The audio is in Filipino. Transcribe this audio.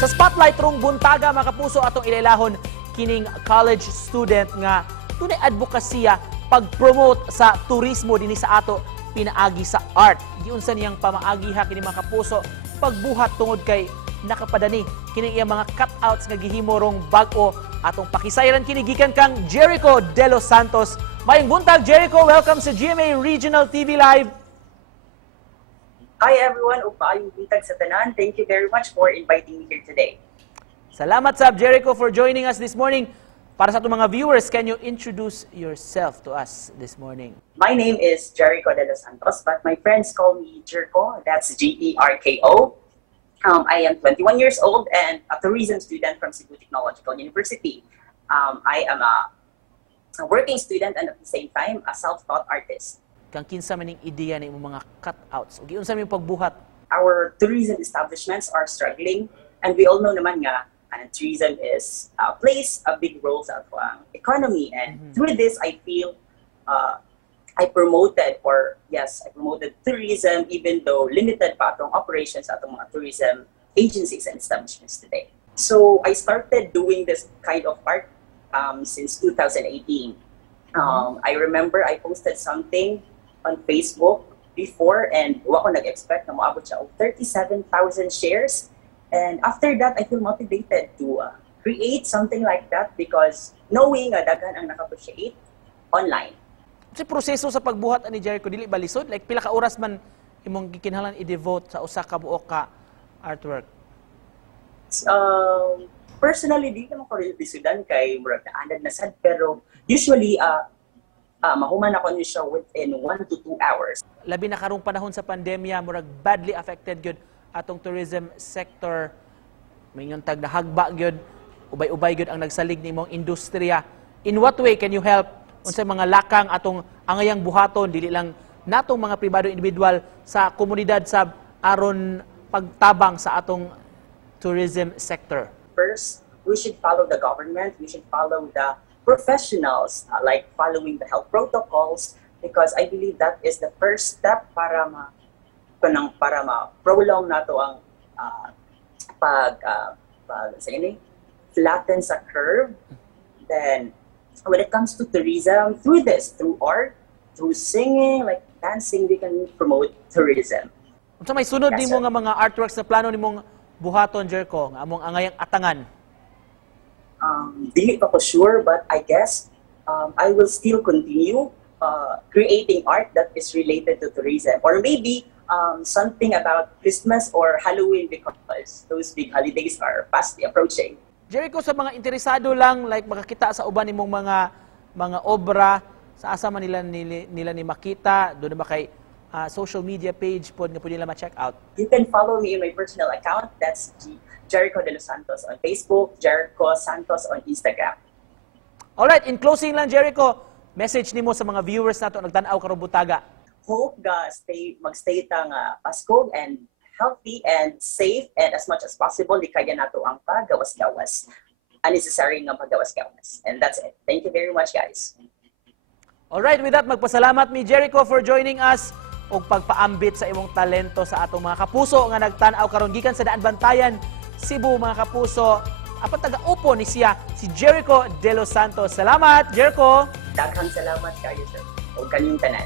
Sa spotlight rong buntaga mga kapuso atong ilailahon kining college student nga tunay advokasya pag-promote sa turismo dinhi sa ato pinaagi sa art. Giunsa niyang pamaagi ha kini mga kapuso pagbuhat tungod kay nakapadani kining iyang mga cutouts nga gihimo rong bag-o atong pakisayran kini gikan kang Jericho de los Santos. Mayong buntag Jericho, welcome sa GMA Regional TV Live. Hi everyone, upayong buntag sa tanan. Thank you very much for inviting me here today. Salamat Sab Jericho for joining us this morning. Para sa atong mga viewers, can you introduce yourself to us this morning? My name is Jericho de los Santos, but my friends call me Jerko. That's G-E-R-K-O. I am 21 years old and a tourism student from Sugbo Technological University. I am a working student and at the same time a self-taught artist. Kang kinsa maning ideya ni imong mga cutouts ug giunsa may pagbuhat? Our tourism establishments are struggling, and we all know naman nga tourism is plays a big role sa ato economy. And through this, I feel I promoted tourism even though limited pa atong operations sa atong mga tourism agencies and establishments today. So I started doing this kind of art since 2018. I remember I posted something on Facebook before and wa ko nag-expect na moabot siya og 37,000 shares. And after that, I feel motivated to create something like that because knowing daghan ang naka-appreciate online. Sa proseso sa pagbuhat ani Jericho dili ba lisod? Like pila ka oras man imong gikinahanglan i-devote sa usa ka buok ka artwork? Personally, di naman ko rin lisudan kay murag naanad na sad, pero usually mahuman ako niyo siya within 1 to 2 hours. Labi na karong panahon sa pandemya, murag badly affected gyud atong tourism sector. Mingon tag nahagba gyud, ubay-ubay gyud ang nagsalig nimong industriya. In what way can you help unsay mga lakang atong angayang buhaton dili lang natong mga pribado individual sa komunidad sa aron pagtabang sa atong tourism sector? First, we should follow the government. We should follow the professionals, like following the health protocols, because I believe that is the first step para ma-prolong nato ang flatten sa curve. Then, when it comes to tourism, through art, through singing, like dancing, we can promote tourism. Unsa may sunod nimo nga mga artworks na plano nimong buhaton Jericho nga among angayang atangan? Dili pa ko sure, but I guess I will still continue creating art that is related to tourism, or maybe something about Christmas or Halloween because those big holidays are fast approaching. Jericho, sa mga interesado lang, like makakita sa uban nimong mga obra, sa asa man nila ni makita, doon na ba kay social media page po nga pwede nila ma-check out? You can follow me in my personal account. That's Jericho de los Santos on Facebook, Jericho Santos on Instagram. Alright, in closing lang Jericho, message nimo sa mga viewers nato nagtan-aw karong butaga. Hope magstay tang Pasko and healthy and safe, and as much as possible di kaya nato ang pagawas-gawas. Unnecessary nga pagawas-gawas. And that's it. Thank you very much, guys. Alright, with that magpasalamat mi Jericho for joining us og pagpaambit sa imong talento sa atong mga kapuso nga nagtan-aw karon gikan sa Daanbantayan, Cebu mga kapuso. Apan taga-upo ni siya si Jericho de los Santos. Salamat, Jericho. Daghang salamat kayo, sir. O kanyang tanan.